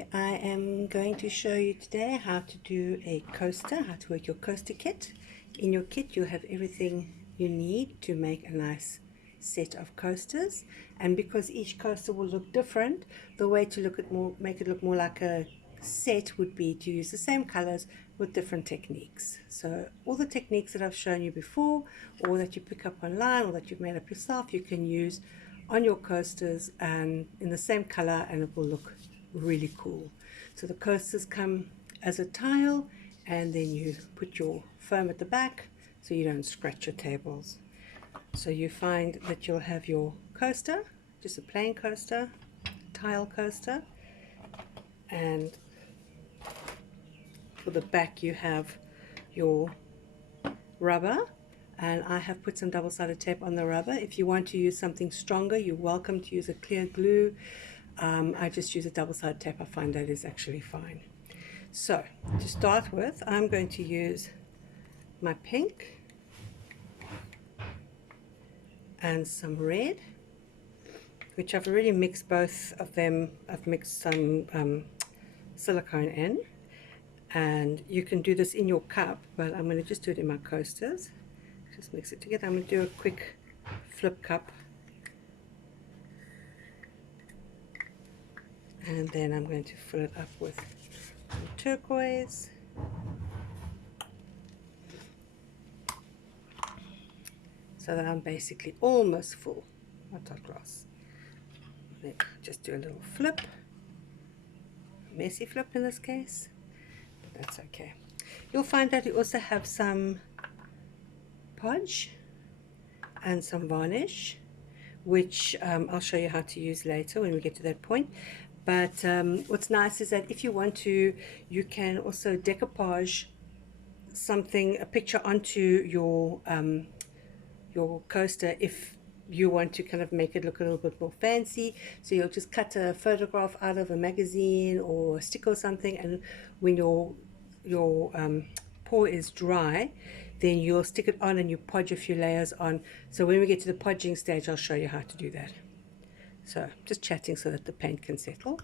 Hi, I am going to show you today how to do a coaster, how to work your coaster kit. In your kit you'll have everything you need to make a nice set of coasters, and because each coaster will look different, the way to make it look more like a set would be to use the same colors with different techniques. So all the techniques that I've shown you before, or that you pick up online, or that you've made up yourself, you can use on your coasters and in the same color, and it will look really cool. So the coasters come as a tile, and then you put your foam at the back so you don't scratch your tables. So you find that you'll have your coaster, just a plain coaster, tile coaster, and for the back you have your rubber, and I have put some double-sided tape on the rubber. If you want to use something stronger, you're welcome to use a clear glue. I just use a double-sided tape. I find that is actually fine. So to start with, I'm going to use my pink and some red, which I've already mixed both of them. I've mixed some silicone in, and you can do this in your cup, but I'm going to just do it in my coasters. Just mix it together. I'm going to do a quick flip cup, and then I'm going to fill it up with some turquoise, so that I'm basically almost full. Not that glass. Then just do a little flip, a messy flip in this case, but that's okay. You'll find that you also have some podge and some varnish, which I'll show you how to use later when we get to that point. But what's nice is that if you want to, you can also decoupage something, a picture, onto your coaster if you want to kind of make it look a little bit more fancy. So you'll just cut a photograph out of a magazine or a stick or something, and when your pour is dry, then you'll stick it on and you podge a few layers on. So when we get to the podging stage, I'll show you how to do that. So just chatting so that the paint can settle.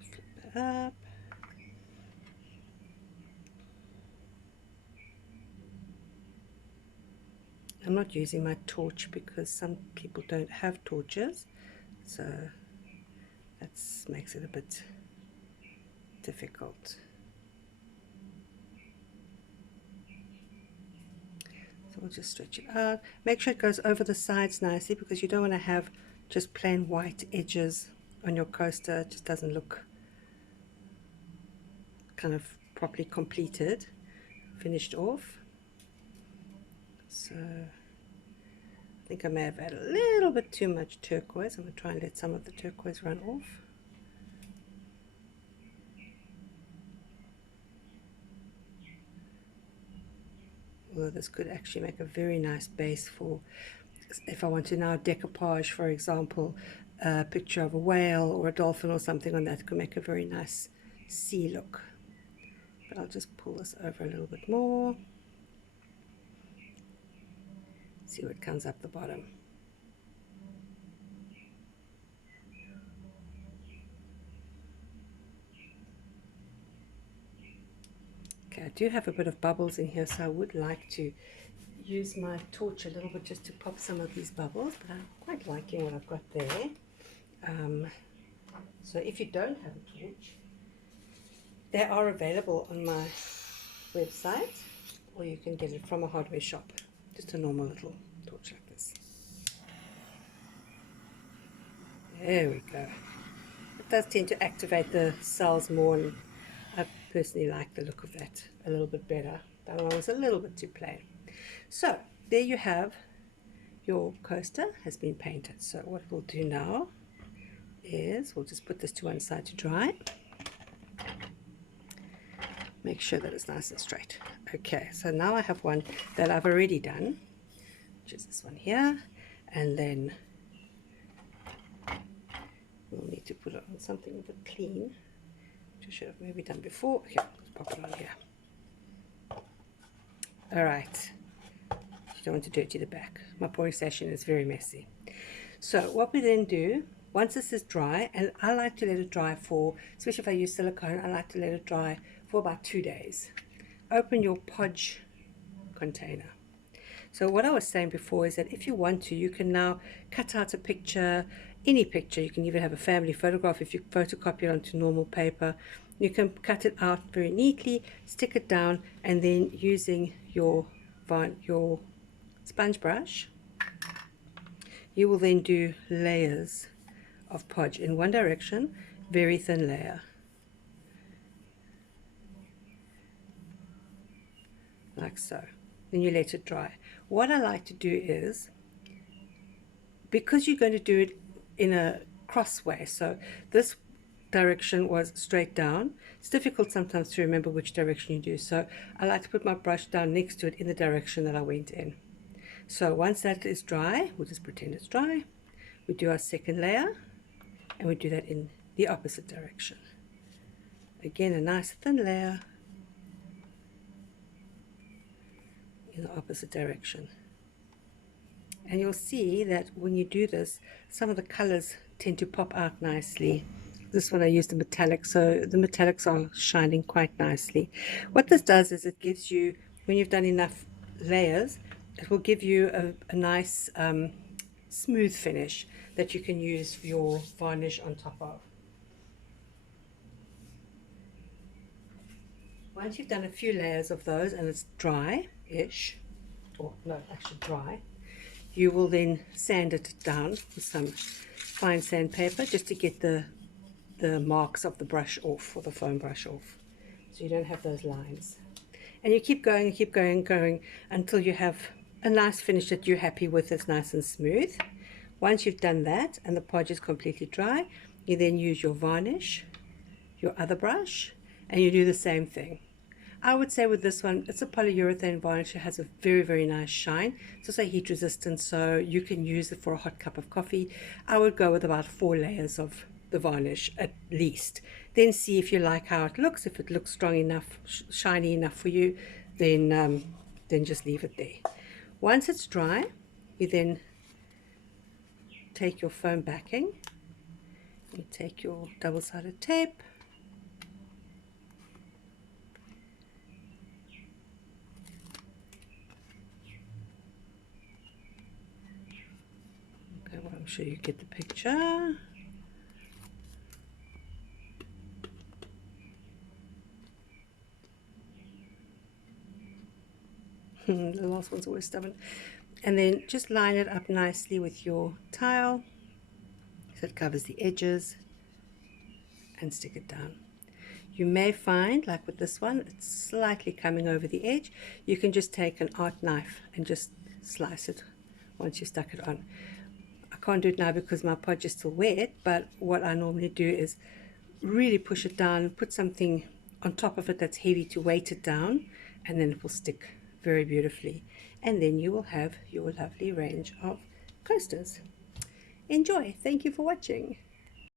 Flip that up. I'm not using my torch because some people don't have torches, so that makes it a bit difficult. So we'll just stretch it out. Make sure it goes over the sides nicely, because you don't want to have just plain white edges on your coaster. It just doesn't look kind of properly completed, finished off. So I think I may have had a little bit too much turquoise. I'm going to try and let some of the turquoise run off. Although this could actually make a very nice base for, if I want to now decoupage, for example, a picture of a whale or a dolphin or something on that, it could make a very nice sea look. But I'll just pull this over a little bit more. See what comes up the bottom. Okay, I do have a bit of bubbles in here, so I would like to use my torch a little bit just to pop some of these bubbles, but I'm quite liking what I've got there. So if you don't have a torch, they are available on my website, or you can get it from a hardware shop. Just a normal little torch like this. There we go. It does tend to activate the cells more, and I personally like the look of that a little bit better. That one was a little bit too plain. So there you have, your coaster has been painted. So what we'll do now is we'll just put this to one side to dry. Make sure that it's nice and straight. Okay, so now I have one that I've already done, which is this one here, and then we'll need to put it on something a bit clean, which I should have maybe done before. Okay, let's pop it on here. All right, You don't want to dirty the back. My pouring station is very messy. So what we then do, once this is dry, and I like to let it dry for, especially if I use silicone, I like to let it dry for about 2 days. Open your Podge container. So what I was saying before is that if you want to, you can now cut out a picture, any picture. You can even have a family photograph if you photocopy it onto normal paper. You can cut it out very neatly, stick it down, and then using your sponge brush, you will then do layers of Podge in one direction, very thin layer, like so. Then you let it dry. What I like to do is, because you're going to do it in a cross way, so this direction was straight down. It's difficult sometimes to remember which direction you do, so I like to put my brush down next to it in the direction that I went in. So once that is dry, we'll just pretend it's dry, we do our second layer, and we do that in the opposite direction. Again, a nice thin layer in the opposite direction. And you'll see that when you do this, some of the colors tend to pop out nicely. This one I used a metallic, so the metallics are shining quite nicely. What this does is it gives you, when you've done enough layers, it will give you a nice smooth finish that you can use for your varnish on top of. Once you've done a few layers of those and it's dry-ish, or no, actually dry, you will then sand it down with some fine sandpaper just to get the marks of the brush off, or the foam brush off, so you don't have those lines. And you keep going and keep going and going until you have a nice finish that you're happy with. It's nice and smooth. Once you've done that and the Podge is completely dry, you then use your varnish, your other brush, and you do the same thing. I would say with this one, it's a polyurethane varnish. It has a very, very nice shine. It's also heat resistant, so you can use it for a hot cup of coffee. I would go with about 4 layers of the varnish at least. Then see if you like how it looks. If it looks strong enough, shiny enough for you, then just leave it there. Once it's dry, you then take your foam backing, you take your double-sided tape, okay, well, I'm sure you get the picture. The last one's always stubborn. And then just line it up nicely with your tile so it covers the edges, and stick it down. You may find, like with this one, it's slightly coming over the edge. You can just take an art knife and just slice it once you stuck it on. I can't do it now because my Podge is still wet, but what I normally do is really push it down, put something on top of it that's heavy to weight it down, and then it will stick very beautifully. And then you will have your lovely range of coasters. Enjoy. Thank you for watching.